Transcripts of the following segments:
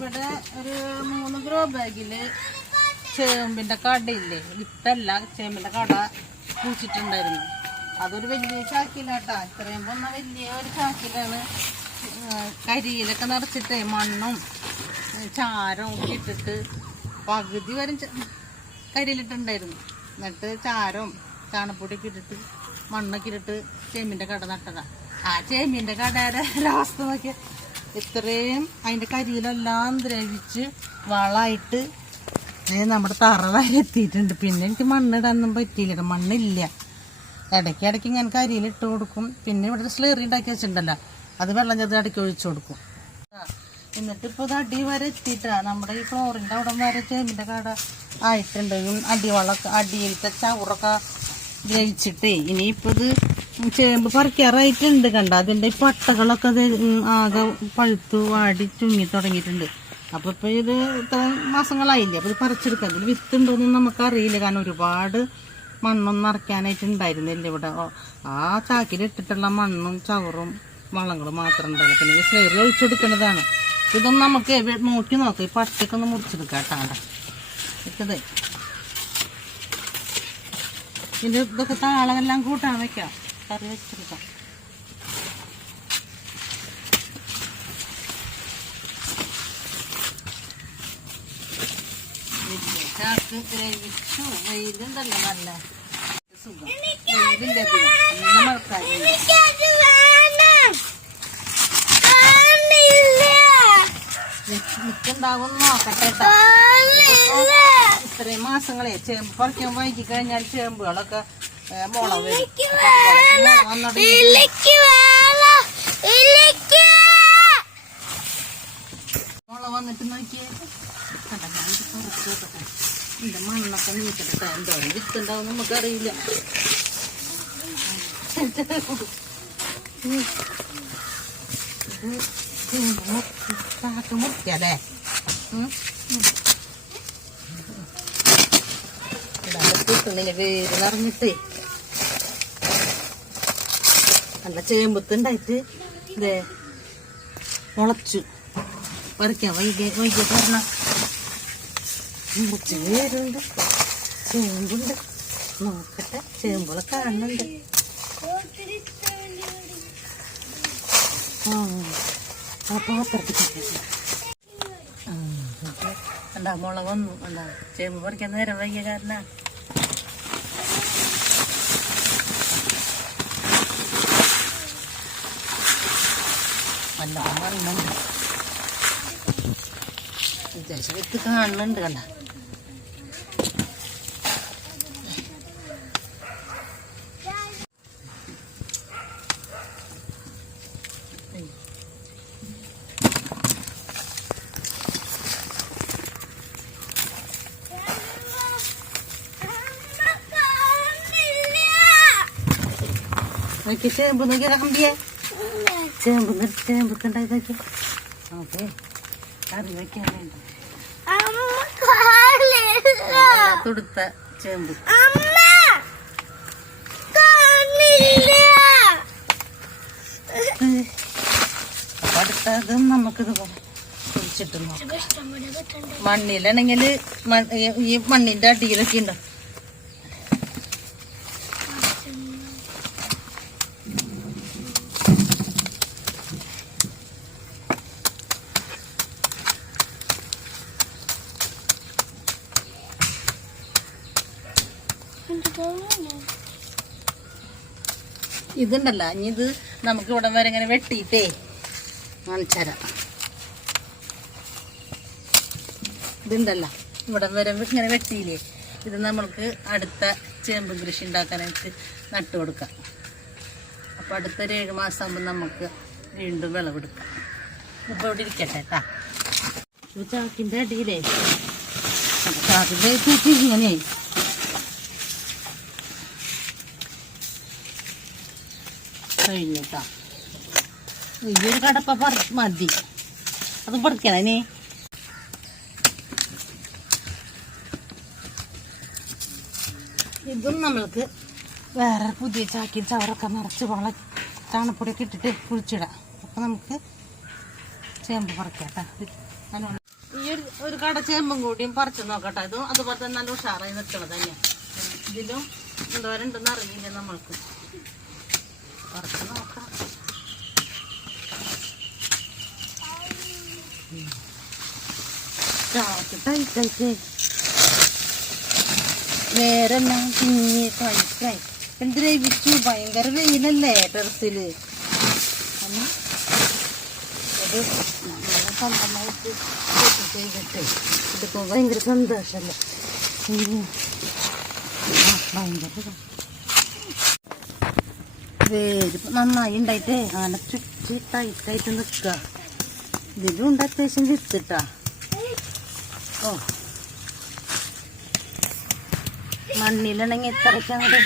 ഇവിടെ ഒരു 3 ഗ്രോ ബാഗില് ചേമ്പിന്റെ കടയില്ലേ, വിത്തല്ല ചേമ്പിന്റെ കട കുഴിച്ചിട്ടുണ്ടായിരുന്നു. അതൊരു വലിയ ചാക്കിലാട്ടാ, ഇത്രയും വന്ന വലിയ ഒരു ചാക്കിലാണ് കരിയിലൊക്കെ നിറച്ചിട്ട് മണ്ണും ചാരവും ഒക്കെ ഇട്ടിട്ട് പകുതി വരെ കരിയിലിട്ടുണ്ടായിരുന്നു. എന്നിട്ട് ചാരവും ചാണപ്പൊടിയൊക്കെ ഇട്ടിട്ട് മണ്ണൊക്കെ ഇട്ടിട്ട് ചേമ്പിന്റെ കട നട്ടതാ. ആ ചേമ്പിന്റെ കടയുടെ അവസ്ഥ നോക്കിയ ഇത്രയും അതിന്റെ കരിയിലെല്ലാം ദ്രവിച്ച് വളമായിട്ട് നമ്മുടെ തറ വരെ എത്തിയിട്ടുണ്ട്. പിന്നെ എനിക്ക് മണ്ണിടാനൊന്നും പറ്റിയില്ല, മണ്ണില്ല. ഇടയ്ക്ക് ഞാൻ കരിയിലിട്ട് കൊടുക്കും. പിന്നെ ഇവിടെ സ്ലേറി ഉണ്ടാക്കി വെച്ചിട്ടുണ്ടല്ലോ, അത് വെള്ളം ചെറുത് ഇടയ്ക്ക് ഒഴിച്ചു കൊടുക്കും. എന്നിട്ടിപ്പോൾ ഇത് അടി വരെ എത്തിയിട്ടാ. നമ്മുടെ ഈ ഫ്ലോറിൻ്റെ അവിടെ വരെ ചേമ്പിൻ്റെ കട ആയിട്ടുണ്ട്. അടിവളമൊക്കെ അടിയിലത്തെ ചവറൊക്കെ ഗ്രഹിച്ചിട്ടേ ഇനിയിപ്പോൾ ഇത് ചേമ്പ് പറിക്കാറായിട്ടുണ്ട്. കണ്ട അതിൻ്റെ ഈ പട്ടകളൊക്കെ ആകെ പഴുത്തു വാടി ചുങ്ങി തുടങ്ങിയിട്ടുണ്ട്. അപ്പോൾ ഇപ്പോൾ ഇത് ഇത്ര മാസങ്ങളായില്ലേ, അപ്പോൾ ഇത് പറിച്ചെടുക്കാം. ഇതിൽ വിത്തുണ്ടോയെന്നും നമുക്കറിയില്ല, കാരണം ഒരുപാട് മണ്ണൊന്നും നിറയ്ക്കാനായിട്ട് ഉണ്ടായിരുന്നില്ല ഇവിടെ. ആ ചാക്കിലിട്ടിട്ടുള്ള മണ്ണും ചവറും വളങ്ങളും മാത്രം ഉണ്ടായില്ല. പിന്നെ ഇത് സ്ലേറി ഒഴിച്ചെടുക്കുന്നതാണ്. ഇതൊന്നും നമുക്ക് നോക്കി നോക്കാം. ഈ പട്ടയ്ക്ക് ഒന്ന് മുറിച്ചെടുക്കാം കേട്ടാണ്ട. ഇതേ ഇതൊക്കെ താളമെല്ലാം കൂട്ടാൻ വെക്കാം, കറി വെച്ചെടുക്കാം. ചാക്ക് ഗ്രഹിച്ചു. വെയിലുണ്ടല്ലോ നല്ല സുഖം. വെയിലിൻ്റെ നല്ല മഴക്കാരുണ്ട്. നിൽക്കുണ്ടാവും നോക്കട്ടെ. ഇത്രയും മാസങ്ങളെ ചേമ്പ് പറിക്കാൻ വൈകി കഴിഞ്ഞാൽ ചേമ്പുകളൊക്കെ മുള വരും. മുള വന്നിട്ട് നോക്കിയേ, ഇതിന്റെ മണ്ണൊക്കെ നീക്കിട്ടെ. എന്തോരം വിത്തുണ്ടാവും നമുക്കറിയില്ല. മുറിക്കല്ലേ കിട്ടുന്നില്ല, വേര് നിറഞ്ഞിട്ടേ. നല്ല ചേമ്പത്തുണ്ടായിട്ട് ഇതേ മുളച്ചു. പറിക്കാൻ വൈകിട്ട് പറഞ്ഞ മുറിച്ച് വേരുണ്ട്, ചേമ്പുണ്ട്. നോക്കട്ടെ, ചേമ്പുകളെ കാണുന്നുണ്ട്. എന്താ മുള വന്നു. എന്താ ചേമ്പ് പറിക്കാൻ നേരം വൈകിയ കാരണ. നല്ല മണ്ണുണ്ട്, വിദേശം വിത്ത് കാണുന്നുണ്ട്. കണ്ട ചേമ്പ് നോക്കി കമ്പിയെ ചേമ്പത്തുണ്ടായി നോക്കി. ഓക്കെ, കറി വയ്ക്കാൻ വേണ്ട തുടുത്ത ചേമ്പ്. അടുത്തതും നമുക്കിതുപോലെ കുഴിച്ചിട്ട് നോക്കാം. മണ്ണിലാണെങ്കിൽ ഈ മണ്ണിന്റെ അടിയിലൊക്കെ ഉണ്ടോ. ഇതുണ്ടല്ലോ, ഇനി ഇത് നമുക്ക് ഇവിടെ വരെ ഇങ്ങനെ വെട്ടിയിട്ടേ കാണിച്ചരാം. ഇതുണ്ടല്ലോ, ഇവിടെ വരെ ഇങ്ങനെ വെട്ടിയില്ലേ, ഇത് നമ്മൾക്ക് അടുത്ത ചേമ്പ് കൃഷി ഉണ്ടാക്കാനായിട്ട് നട്ടു കൊടുക്കാം. അപ്പോൾ അടുത്തൊരു 7 മാസം ആകുമ്പോൾ നമുക്ക് വീണ്ടും വിളവെടുക്കാം. ഇപ്പോൾ ഇവിടെ ഇരിക്കട്ടെ കേട്ടാ. ചാക്കിൻ്റെ അടിയിലേ ചാക്കിൻ്റെ ഇങ്ങനെയായി. കഴിഞ്ഞിട്ടാ ഈ ഒരു കടപ്പ മതി, അത് പറിക്കണം. ഇനി ഇതും നമ്മൾക്ക് വേറെ പുതിയ ചാക്കിൽ ചവറൊക്കെ നിറച്ച് ചാണപ്പൊടിയൊക്കെ ഇട്ടിട്ട് കുഴിച്ചിടാം. അപ്പം നമുക്ക് ചേമ്പ് പറിക്കാം കേട്ടോ. ഒരു കട ചേമ്പും കൂടിയും പറിച്ചു നോക്കട്ടെ. ഇതും അതുപോലെ തന്നെ നല്ല ഉഷാറായി നിൽക്കണത് തന്നെ. ഇതിലും എന്തോരുണ്ടെന്ന് അറിയില്ല നമ്മൾക്ക്. പറിച്ചു നോക്കാം. ടൈറ്റായിട്ട് വേറെല്ലാം കുഞ്ഞ് കഴിക്കായി ദ്രവിച്ചു. ഭയങ്കര വെയിലല്ലേ ടെറസില്. ഇത് നമ്മളെ സ്വന്തമായിട്ട് ചെയ്തിട്ട് ഇതിപ്പോ ഭയങ്കര സന്തോഷല്ലേ. ഭയങ്കര വേരിപ്പോ നന്നായി ഉണ്ടായിട്ടേ അങ്ങനെ ചുറ്റി ടൈറ്റായിട്ട് നിൽക്കുക. ഇതിലും ഉണ്ട് അത്യാവശ്യം വിത്തിട്ടാ. ഓ മണ്ണിലാണെങ്കിൽ ഇത്രയ്ക്ക് അങ്ങോട്ട്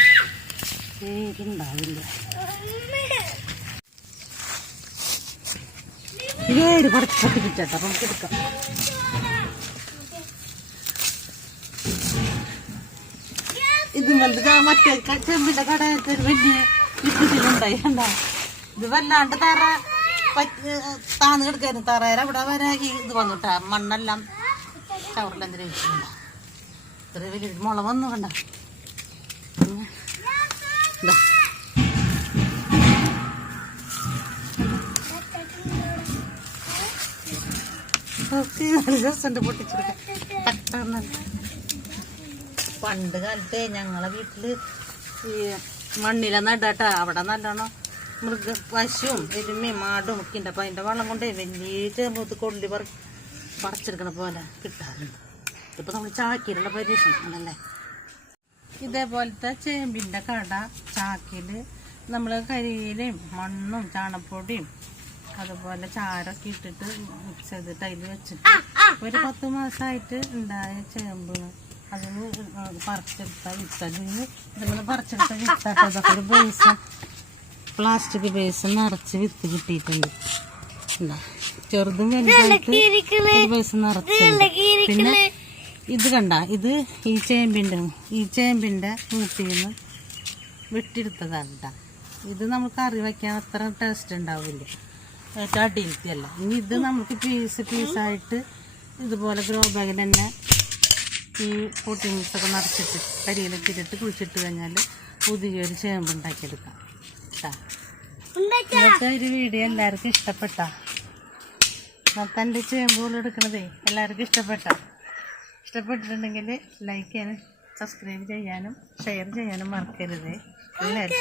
വേരുണ്ടാവില്ല. വേര് കുറച്ച് പൊട്ടിക്കിട്ടാ നമുക്ക് എടുക്കാം. ഇത് വലുത് മറ്റേ ചെമ്പിന്റെ കടയത്തെ ഒരു വലിയ വിത്തിലുണ്ടായി. ഇത് വല്ലാണ്ട് താന്ന് കിടക്കായിരുന്നു. തറയുടെ അവിടെ വരെ ഇത് വന്നിട്ടാ മണ്ണെല്ലാം ചവറിലെന്തിനും വെച്ചിട്ടുണ്ടോ. ഇത്ര വലിയ മുള വന്നു കണ്ട. രസമുണ്ട് പൊട്ടിച്ചെടുക്കാൻ. പണ്ട് കാലത്തെ ഞങ്ങളെ വീട്ടില് ഈ മണ്ണില നടാട്ടാ. അവിടെ നല്ലോണം പശുവും എരുമയും മാടും ഒക്കെ ഉണ്ട്. അപ്പൊ അതിന്റെ വെള്ളം കൊണ്ട് വലിയ ചേമ്പത്ത് കൊള്ളി പറിച്ചെടുക്കണ പോലെ കിട്ടാറുണ്ട്. ഇതിപ്പോ നമ്മൾ ചാക്കിയിലുള്ള പരീക്ഷണങ്ങളല്ലേ. ഇതേപോലത്തെ ചേമ്പിന്റെ കട ചാക്കില് നമ്മള് കരിയിലയും മണ്ണും ചാണപ്പൊടിയും അതുപോലെ ചാരൊക്കെ ഇട്ടിട്ട് മിക്സ് ചെയ്തിട്ട് അതിൽ വെച്ചിട്ട് ഒരു 10 മാസമായിട്ട് ഉണ്ടായ ചേമ്പ് അതിന് പറിച്ചെടുത്ത വിത്തതിന് ഇതുപോലെ പറിച്ചെടുത്ത വിത്താട്ട് അതൊക്കെ ഒരു ബേസ് പ്ലാസ്റ്റിക് ബേസ് നിറച്ച് വിത്ത് കിട്ടിയിട്ടുണ്ട്. ചെറുതും വലുതായിട്ട് ഒരു ബേസ് നിറച്ചുണ്ട്. പിന്നെ ഇത് കണ്ട, ഇത് ഈ ചേമ്പിന്റെ മൂട്ടിൽ നിന്ന് വെട്ടിയെടുത്തതാണ്. ഇത് നമുക്ക് കറി വയ്ക്കാൻ അത്ര ടേസ്റ്റ് ഉണ്ടാവില്ല, ഏറ്റവും അടിയിലത്തിയല്ല. ഇനി ഇത് നമുക്ക് പീസായിട്ട് ഇതുപോലെ ഗ്രോ ബാഗിൽ തന്നെ ഈ പൊട്ടിങ്സൊക്കെ നിറച്ചിട്ട് കരിയിലിട്ടിട്ട് കുഴിച്ചിട്ട് കഴിഞ്ഞാൽ പുതിയൊരു ചേമ്പ് ഉണ്ടാക്കിയെടുക്കാം കേട്ടോ. ഇന്നത്തെ ഒരു വീഡിയോ എല്ലാവർക്കും ഇഷ്ടപ്പെട്ടാ? നമുക്ക് എൻ്റെ ചേമ്പുകൾ എടുക്കണതേ എല്ലാവർക്കും ഇഷ്ടപ്പെട്ടിട്ടുണ്ടെങ്കിൽ ലൈക്ക് ചെയ്യാനും സബ്സ്ക്രൈബ് ചെയ്യാനും ഷെയർ ചെയ്യാനും മറക്കരുത്. എല്ലാവർക്കും